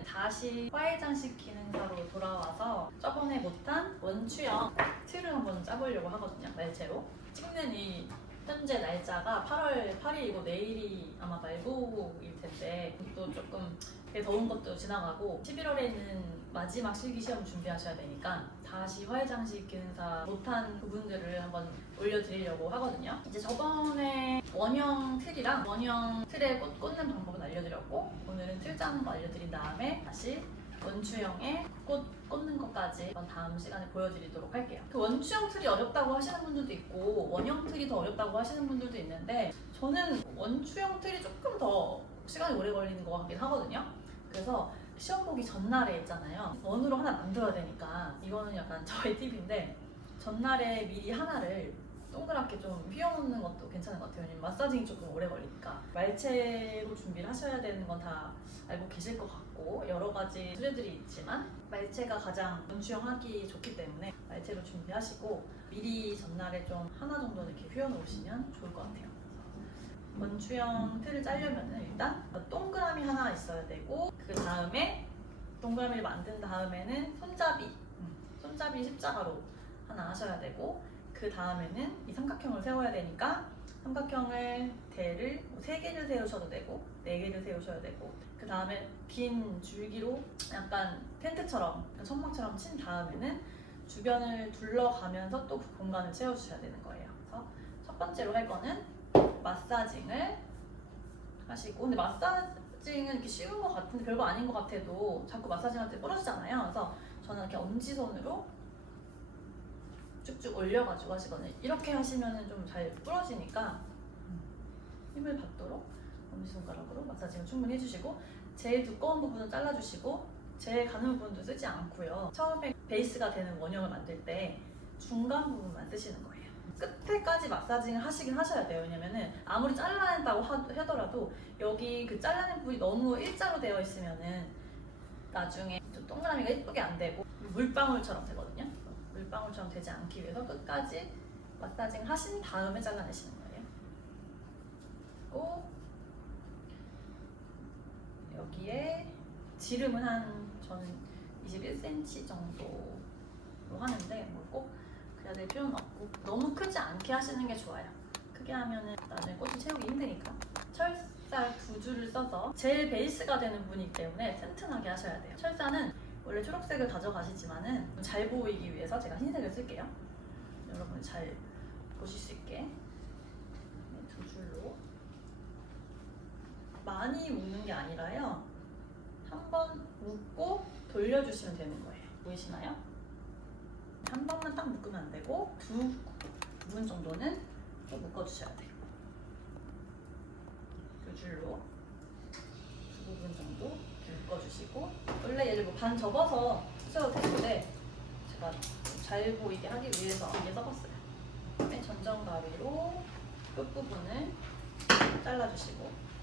오늘은 다시 화해장식 기능사로 돌아와서 저번에 못한 원추형 틀을 한번 짜보려고 하거든요. 말체로. 찍는 이 현재 날짜가 8월 8일이고 내일이 아마 말고일 텐데 또 조금 되게 더운 것도 지나가고 11월에는 마지막 실기시험 준비하셔야 되니까 다시 화해장식 기능사 못한 부분들을 한번 올려드리려고 하거든요. 이제 저번에 원형 틀이랑 원형 틀에 꽂는 방법은 알려드렸고 오늘은 틀 짜는 거 알려드린 다음에 다시 원추형에 꽂는 것까지 다음 시간에 보여드리도록 할게요. 그 원추형 틀이 어렵다고 하시는 분들도 있고 원형 틀이 더 어렵다고 하시는 분들도 있는데 저는 원추형 틀이 조금 더 시간이 오래 걸리는 것 같긴 하거든요. 그래서 시험 보기 전날에 있잖아요. 원으로 하나 만들어야 되니까 이거는 약간 저의 팁인데 전날에 미리 하나를 동그랗게 좀 휘어놓는 것도 괜찮은 것 같아요. 왜냐면 마사징이 조금 오래 걸리니까. 말체로 준비를 하셔야 되는 건 다 알고 계실 것 같고 여러 가지 수제들이 있지만 말체가 가장 원추형 하기 좋기 때문에 말체로 준비하시고 미리 전날에 좀 하나 정도는 이렇게 휘어놓으시면 좋을 것 같아요. 원추형 틀을 짜려면은 일단 동그라미 하나 있어야 되고 그 다음에 동그라미를 만든 다음에는 손잡이 십자가로 하나 하셔야 되고 그 다음에는 이 삼각형을 세워야 되니까 삼각형을 대를 3개를 세우셔도 되고 4개를 세우셔야 되고 그 다음에 긴 줄기로 약간 텐트처럼 천막처럼 친 다음에는 주변을 둘러가면서 또 그 공간을 채워주셔야 되는 거예요. 그래서 첫 번째로 할 거는 마사징을 하시고 근데 마사징은 이렇게 쉬운 것 같은데 별거 아닌 것 같아도 자꾸 마사징 할 때 부러지잖아요. 그래서 저는 이렇게 엄지손으로 쭉쭉 올려가지고 하시거든요. 이렇게 하시면 좀 잘 부러지니까 힘을 받도록 엄지손가락으로 마사징을 충분히 해주시고 제일 두꺼운 부분은 잘라주시고 제일 가는 부분도 쓰지 않고요. 처음에 베이스가 되는 원형을 만들 때 중간 부분만 쓰시는 거예요. 끝에까지 마사징을 하시긴 하셔야 돼요. 왜냐면은 아무리 잘라낸다고 하더라도 여기 그 잘라낸 부분이 너무 일자로 되어 있으면은 나중에 좀 동그라미가 예쁘게 안 되고 물방울처럼 되거든요. 물방울처럼 되지 않기 위해서 끝까지 마사징 하신 다음에 잘라내시는 거예요. 그리고 여기에 지름은 저는 21cm 정도로 하는데 뭐 꼭 그래야 될 필요는 없고 너무 크지 않게 하시는 게 좋아요. 크게 하면은 나중에 꽃을 채우기 힘드니까 철사 2줄을 써서 제일 베이스가 되는 부분이기 때문에 튼튼하게 하셔야 돼요. 철사는 원래 초록색을 가져가시지만은 잘 보이기 위해서 제가 흰색을 쓸게요. 여러분이 잘 보실 수 있게 2줄로 많이 묶는 게 아니라요. 한번 묶고 돌려주시면 되는 거예요. 보이시나요? 한 번만 딱 묶으면 안 되고 2부분 정도는 좀 묶어주셔야 돼요. 2줄로 2부분 정도 이렇게 묶어주시고 원래 얘를 반 접어서 쓰셔도 되는데 제가 잘 보이게 하기 위해서 이게 써봤어요. 그다음에 전정가위로 끝부분을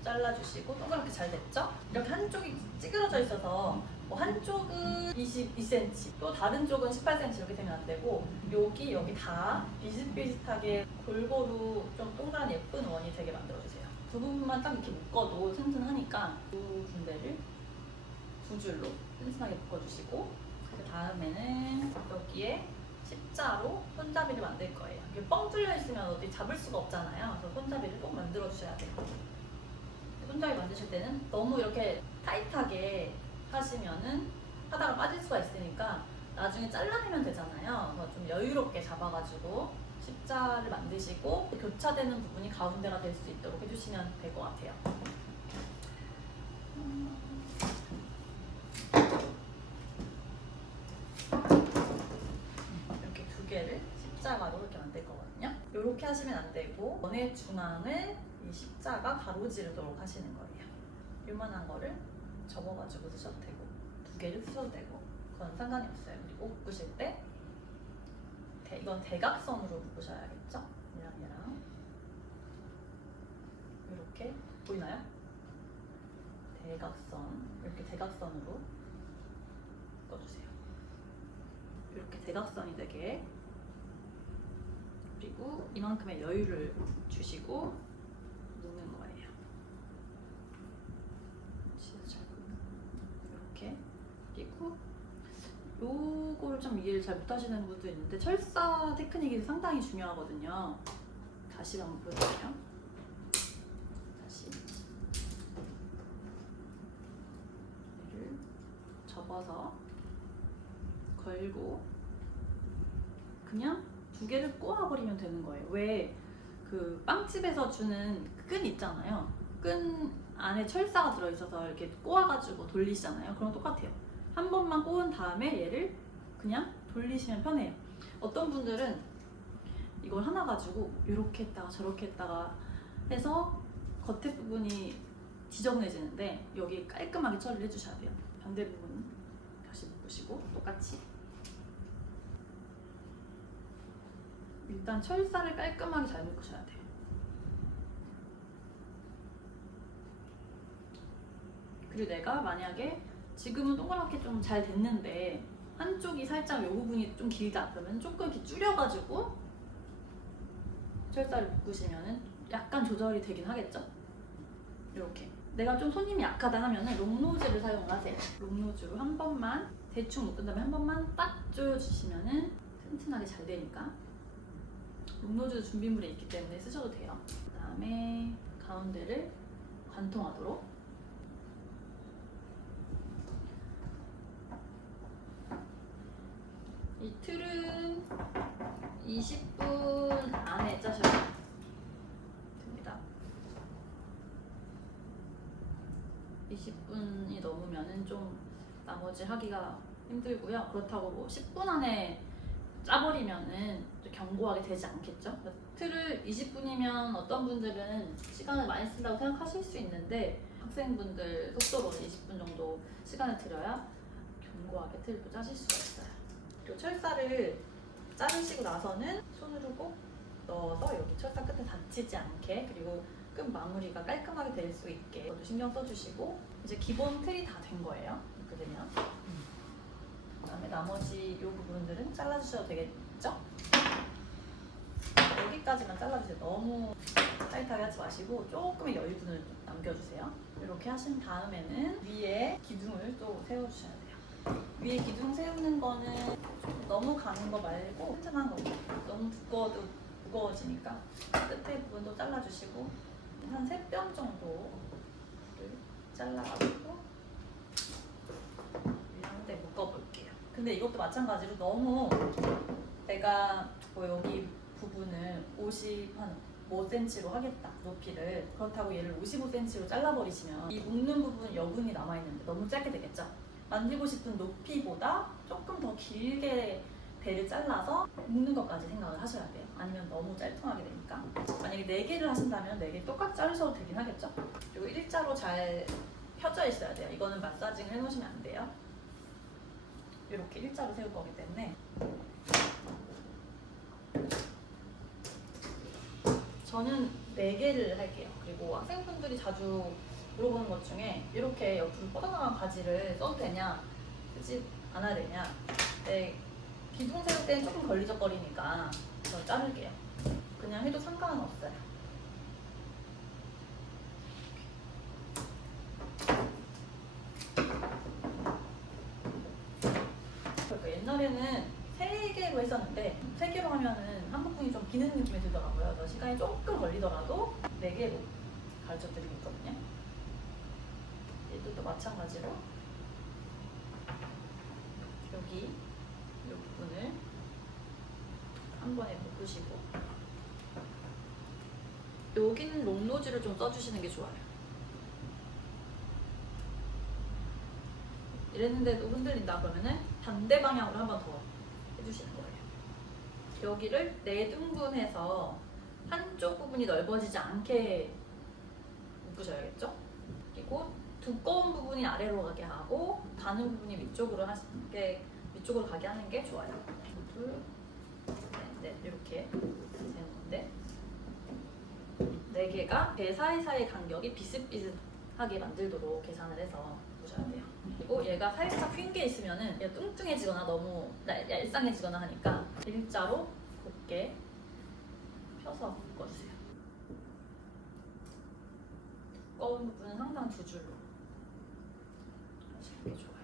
잘라주시고 동그랗게 잘 됐죠? 이렇게 한쪽이 찌그러져 있어서 뭐 한쪽은 22cm 또 다른 쪽은 18cm 이렇게 되면 안 되고 여기 다 비슷비슷하게 골고루 좀 동그란 예쁜 원이 되게 만들어주세요. 두 부분만 딱 이렇게 묶어도 튼튼하니까 두 군데를 2줄로 튼튼하게 묶어주시고 그 다음에는 여기에 십자로 손잡이를 만들 거예요. 이게 뻥 뚫려 있으면 어디 잡을 수가 없잖아요. 그래서 손잡이를 꼭 만들어 주셔야 돼요. 손잡이 만드실 때는 너무 이렇게 타이트하게 하시면은 하다가 빠질 수가 있으니까 나중에 잘라내면 되잖아요. 그래서 좀 여유롭게 잡아가지고 십자를 만드시고 교차되는 부분이 가운데가 될 수 있도록 해주시면 될 것 같아요. 이렇게 2개를 십자가로 이렇게 만들 거거든요. 이렇게 하시면 안 되고 원의 중앙을 이 십자가 가로지르도록 하시는 거예요. 요만한 거를 접어가지고 쓰셔도 되고 2개를 쓰셔도 되고 그건 상관이 없어요. 그리고 묶으실 때 이건 대각선으로 묶으셔야겠죠? 얘랑 이렇게 보이나요? 대각선 이렇게 대각선으로 묶어주세요. 이렇게 대각선이 되게 그리고 이만큼의 여유를 주시고 묶는 거예요. 진짜 잘 보여요. 이렇게 요거를 좀 이해를 잘 못하시는 분도 있는데 철사 테크닉이 상당히 중요하거든요. 다시 한번 보여드릴게요. 다시 얘를 접어서 걸고 그냥 두 개를 꼬아버리면 되는 거예요. 왜 그 빵집에서 주는 끈 있잖아요. 끈 안에 철사가 들어있어서 이렇게 꼬아가지고 돌리시잖아요. 그럼 똑같아요. 한 번만 꼬은 다음에 얘를 그냥 돌리시면 편해요. 어떤 분들은 이걸 하나 가지고 이렇게 했다가 저렇게 했다가 해서 겉에 부분이 지저분해지는데 여기 깔끔하게 처리를 해주셔야 돼요. 반대 부분 다시 묶으시고 똑같이 일단 철사를 깔끔하게 잘 묶으셔야 돼요. 그리고 내가 만약에 지금은 동그랗게 좀 잘 됐는데 한쪽이 살짝 이 부분이 좀 길다 그러면 조금 이렇게 줄여가지고 철사를 묶으시면은 약간 조절이 되긴 하겠죠? 이렇게 내가 좀 손님이 약하다 하면은 롱노즈를 사용을 하세요. 롱노즈로 한 번만 대충 묶은 다음에 한 번만 딱 조여주시면은 튼튼하게 잘 되니까 롱노즈 준비물에 있기 때문에 쓰셔도 돼요. 그 다음에 가운데를 관통하도록 이 틀은 20분 안에 짜셔야 됩니다. 20분이 넘으면은 좀 나머지 하기가 힘들고요. 그렇다고 뭐 10분 안에 짜버리면은 또 견고하게 되지 않겠죠? 틀을 20분이면 어떤 분들은 시간을 많이 쓴다고 생각하실 수 있는데 학생분들 속도로는 20분 정도 시간을 들여야 견고하게 틀도 짜실 수가 있어요. 그리고 철사를 자르시고 나서는 손으로 꼭 넣어서 여기 철사 끝에 다치지 않게 그리고 끝 마무리가 깔끔하게 될 수 있게 그것도 신경 써주시고 이제 기본 틀이 다 된 거예요. 이렇게 되면 그 다음에 나머지 이 부분들은 잘라주셔도 되겠죠? 여기까지만 잘라주세요. 너무 타이트하게 하지 마시고 조금의 여유분을 좀 남겨주세요. 이렇게 하신 다음에는 위에 기둥을 또 세워주셔야 돼요. 위에 기둥 세우는 거는 좀 너무 가는 거 말고 튼튼한 거. 너무 두꺼워도 무거워지니까 끝에 부분도 잘라주시고 한 3뼘 정도를 잘라가지고 이런데 묶어볼게요. 근데 이것도 마찬가지로 너무 내가 뭐 여기 부분을 55cm로 하겠다 높이를 그렇다고 얘를 55cm로 잘라버리시면 이 묶는 부분 여분이 남아있는데 너무 짧게 되겠죠? 만들고 싶은 높이보다 조금 더 길게 배를 잘라서 묶는 것까지 생각을 하셔야 돼요. 아니면 너무 짤뚱하게 되니까. 만약에 4개를 하신다면 4개 똑같이 자르셔도 되긴 하겠죠? 그리고 일자로 잘 펴져 있어야 돼요. 이거는 마사징을 해놓으시면 안 돼요. 이렇게 일자로 세울 거기 때문에 저는 4개를 할게요. 그리고 학생분들이 자주 물어보는 것 중에 이렇게 옆으로 뻗어나간 바지를 써도 되냐 쓰지 않아야 되냐 기둥 세울 때는 조금 걸리적거리니까 저 자를게요. 그냥 해도 상관은 없어요. 그러니까 옛날에는 3개로 했었는데 3개로 하면은 한 부분이 좀 비는 느낌이 들더라고요. 그래서 시간이 조금 걸리더라도 4개로 가르쳐 드리고 있거든요. 얘도 또 마찬가지로 여기 이 부분을 한 번에 묶으시고 여기는 롱노즈를 좀 써주시는 게 좋아요. 이랬는데도 흔들린다 그러면은 반대 방향으로 한 번 더 해주시는 거예요. 여기를 4등분해서 한쪽 부분이 넓어지지 않게 묶으셔야겠죠? 그리고 두꺼운 부분이 아래로 가게 하고 가는 부분이 위쪽으로 가게 하는 게 좋아요. 둘, 넷, 이렇게 되는데 4개가 배 사이사이 간격이 비슷비슷하게 만들도록 계산을 해서 보셔야 돼요. 그리고 얘가 살짝 휜 게 있으면은 얘가 뚱뚱해지거나 너무 얄쌍해지거나 하니까 일자로 곱게 펴서 묶어주세요. 두꺼운 부분은 항상 2줄로 하시는 게 좋아요.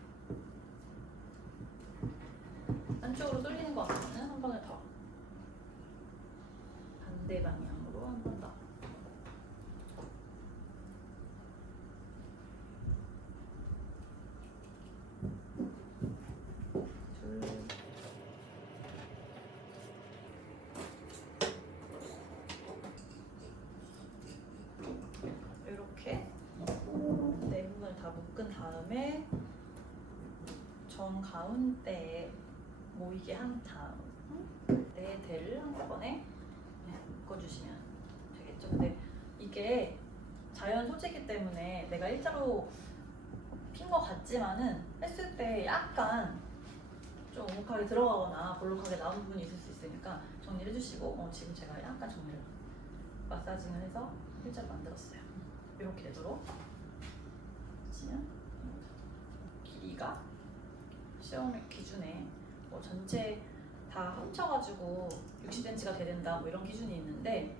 묶은 다음에 전 가운데에 모이게 한 다음 네 대를 한꺼번에 묶어주시면 되겠죠. 근데 이게 자연 소재이기 때문에 내가 일자로 핀 것 같지만은 했을 때 약간 좀 오목하게 들어가거나 볼록하게 나온 부분이 있을 수 있으니까 정리를 해주시고 지금 제가 약간 정리를 마사징을 해서 일자로 만들었어요. 이렇게 되도록 보시면 길이가 시험 기준에 뭐 전체 다 합쳐가지고 60cm가 돼야 뭐 이런 기준이 있는데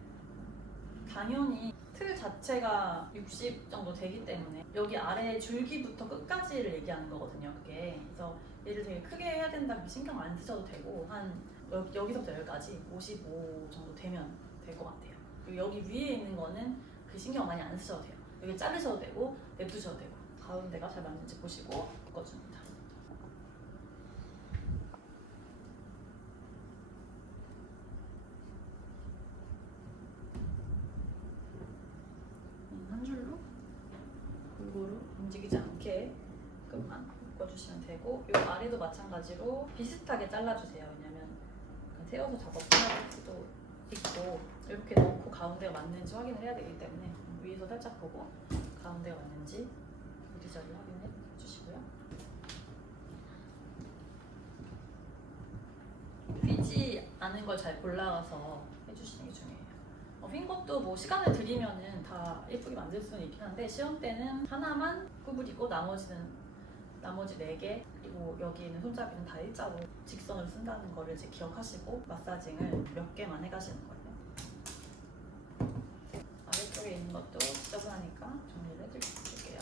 당연히 틀 자체가 60 정도 되기 때문에 여기 아래 줄기부터 끝까지를 얘기하는 거거든요. 그게 그래서 얘를 되게 크게 해야 된다고 신경 안 쓰셔도 되고 한 여기서부터 여기까지 55 정도 되면 될 것 같아요. 그리고 여기 위에 있는 거는 그 신경 많이 안 쓰셔도 돼요. 여기 자르셔도 되고 냅두셔도 되고 가운데가 잘 맞는지 보시고 묶어줍니다. 한 줄로 골고루 움직이지 않게 끝만 묶어주시면 되고 이 아래도 마찬가지로 비슷하게 잘라주세요. 왜냐면 세워서 작업할 수도 있고 이렇게 넣고 가운데가 맞는지 확인을 해야 되기 때문에 위에서 살짝 보고 가운데가 맞는지 이리저리 확인해 주시고요. 휘지 않은 걸 잘 골라서 해주시는 게 중요해요. 휜 것도 뭐 시간을 들이면은 다 예쁘게 만들 수는 있긴 한데 시험 때는 하나만 구부리고 나머지 4개 그리고 여기 있는 손잡이는 다 일자로 직선을 쓴다는 거를 이제 기억하시고 마사징을 몇 개만 해가시는 거예요. 아래쪽에 있는 것도 지저분하니까 정리를 해드릴게요.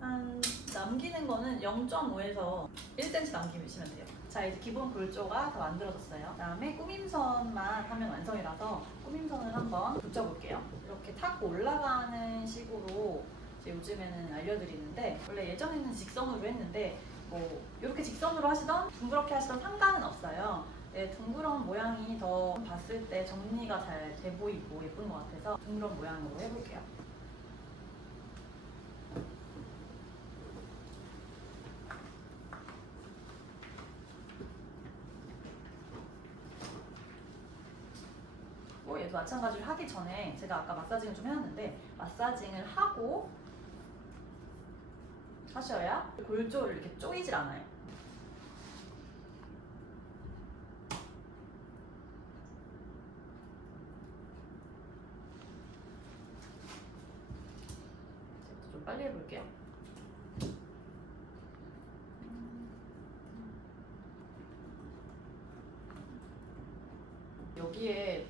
한 남기는 거는 0.5에서 1cm 남기시면 돼요. 자, 이제 기본 골조가 다 만들어졌어요. 그다음에 꾸밈선만 하면 완성이라서 꾸밈선을 한번 붙여볼게요. 이렇게 타고 올라가는 식으로 이제 요즘에는 알려드리는데 원래 예전에는 직선으로 했는데 뭐 이렇게 직선으로 하시던 둥그렇게 하시던 상관은 없어요. 둥그런 모양이 더 봤을 때 정리가 잘 돼 보이고 예쁜 것 같아서 둥그런 모양으로 해볼게요. 얘도 마찬가지로 하기 전에 제가 아까 마사징을 좀 해놨는데 마사징을 하고 하셔야 골조를 이렇게 쪼이질 않아요. 좀 빨리 해볼게요. 여기에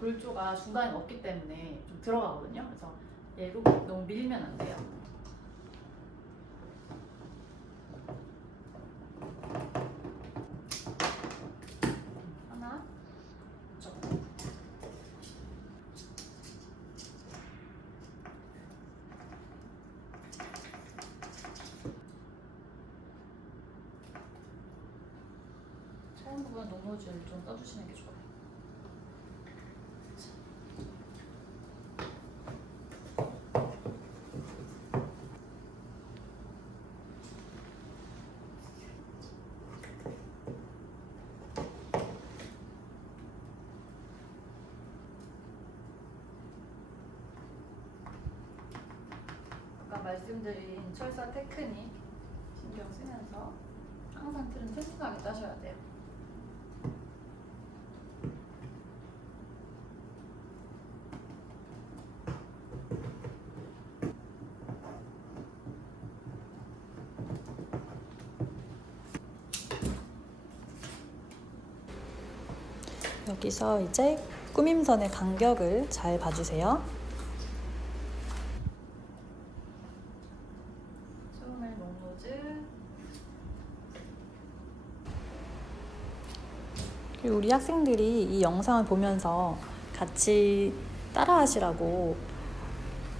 골조가 중간에 없기 때문에 좀 들어가거든요. 그래서 얘로 너무 밀면 안 돼요. 하나 접고 처음 부분 농로줄 좀 떠주시는 게 좋아요. 말씀드린 철사 테크닉 신경 쓰면서 항상 틀은 튼튼하게 따셔야 돼요. 여기서 이제 꾸밈선의 간격을 잘 봐주세요. 그리고 우리 학생들이 이 영상을 보면서 같이 따라 하시라고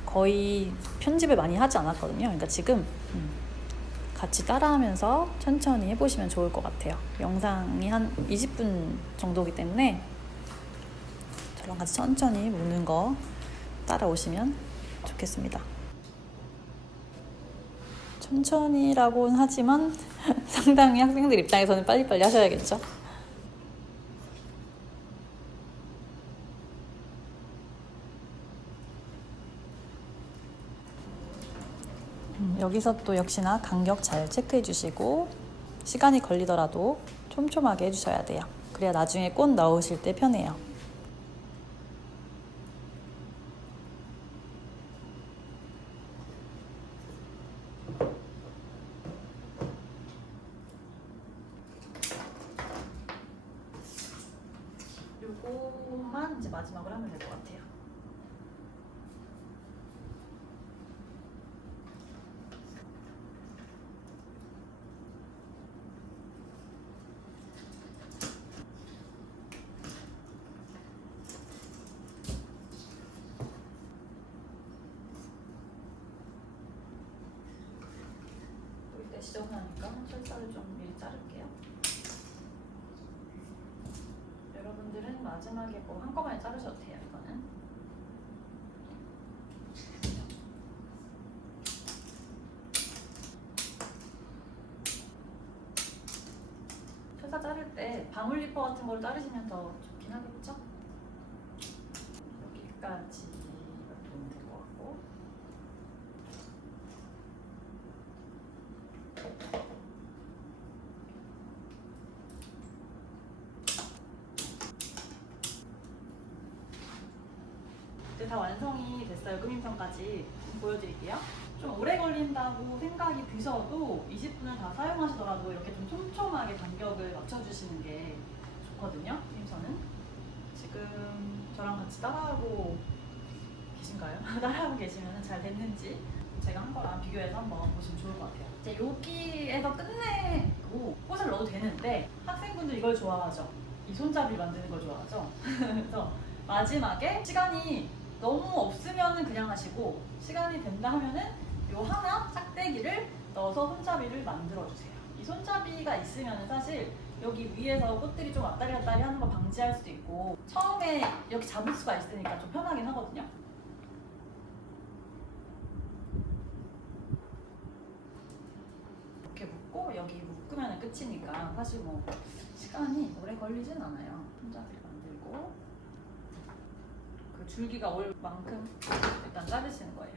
거의 편집을 많이 하지 않았거든요. 그러니까 지금 같이 따라하면서 천천히 해보시면 좋을 것 같아요. 영상이 한 20분 정도이기 때문에 저랑 같이 천천히 묶는 거 따라오시면 좋겠습니다. 천천히라고는 하지만 상당히 학생들 입장에서는 빨리빨리 하셔야겠죠. 여기서 또 역시나 간격 잘 체크해 주시고 시간이 걸리더라도 촘촘하게 해주셔야 돼요. 그래야 나중에 꽃 넣으실 때 편해요. 요거만 이제 마지막으로 하면 될 것 같아요. 이때 지저분하니까 철사를 좀 미리 자를게요. 여러분들은 마지막에 뭐 한꺼번에 자르셔도 돼요. 이거는 철사 자를 때 방울리퍼 같은 걸 자르시면 더 좋긴 하겠죠? 여기까지 보면 될 것 같고, 이제 다 완성이 됐어요. 꾸밈선까지 보여드릴게요. 좀 오래 걸린다고 생각이 드셔도 20분을 다 사용하시더라도 이렇게 좀 촘촘하게 간격을 맞춰주시는 게 좋거든요. 꾸밈선은 지금 저랑 같이 따라하고 계신가요? 따라하고 계시면 잘 됐는지 제가 한 거랑 비교해서 한번 보시면 좋을 것 같아요. 이제 여기에서 끝내고 꽃을 넣어도 되는데 학생분들 이걸 좋아하죠. 이 손잡이 만드는 걸 좋아하죠. 그래서 마지막에 시간이 너무 없으면은 그냥 하시고 시간이 된다 하면은 요 하나 짝대기를 넣어서 손잡이를 만들어 주세요. 이 손잡이가 있으면은 사실 여기 위에서 꽃들이 좀 왔다리 갔다리 하는 거 방지할 수도 있고 처음에 이렇게 잡을 수가 있으니까 좀 편하긴 하거든요. 이렇게 묶고 여기 묶으면 끝이니까 사실 뭐 시간이 오래 걸리진 않아요. 손잡이를 만들고 그 줄기가 올 만큼 일단 자르시는 거예요.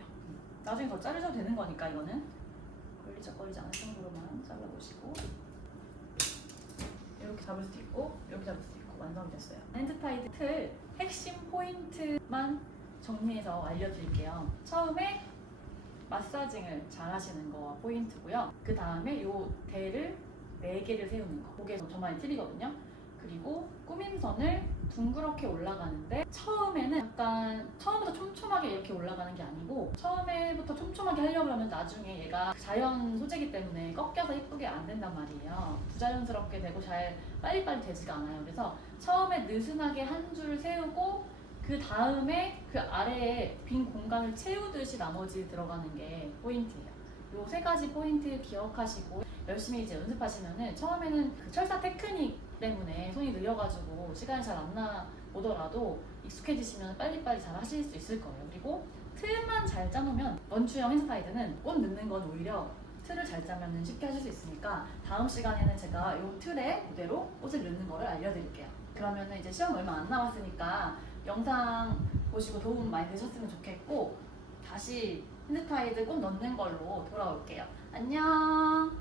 나중에 더 자르셔도 되는 거니까 이거는 걸리적거리지 않을 정도로만 잘라보시고 이렇게 잡을 수도 있고 이렇게 잡을 수도 있고 완성이 됐어요. 핸드타이드 틀 핵심 포인트만 정리해서 알려드릴게요. 처음에 마사징을 잘 하시는 거가 포인트고요. 그 다음에 요 대를 4개를 세우는 거, 그게 저만의 팁이거든요. 그리고 꾸밈선을 둥그렇게 올라가는데 처음에는 약간 처음부터 촘촘하게 이렇게 올라가는 게 아니고 처음에부터 촘촘하게 하려고 하면 나중에 얘가 자연 소재이기 때문에 꺾여서 예쁘게 안 된단 말이에요. 부자연스럽게 되고 잘 빨리빨리 되지가 않아요. 그래서 처음에 느슨하게 한 줄 세우고 그 다음에 그 아래에 빈 공간을 채우듯이 나머지 들어가는 게 포인트예요. 요 3가지 포인트 기억하시고 열심히 이제 연습하시면은 처음에는 그 철사 테크닉 때문에 손이 느려가지고 시간이 잘 안 나오더라도 익숙해지시면 빨리빨리 잘 하실 수 있을 거예요. 그리고 틀만 잘 짜놓으면 원추형 핸드타이드는 꽃 넣는 건 오히려 틀을 잘 짜면 쉽게 하실 수 있으니까 다음 시간에는 제가 이 틀에 그대로 꽃을 넣는 거를 알려드릴게요. 그러면 이제 시험 얼마 안 남았으니까 영상 보시고 도움 많이 되셨으면 좋겠고 다시 핸드타이드 꽃 넣는 걸로 돌아올게요. 안녕.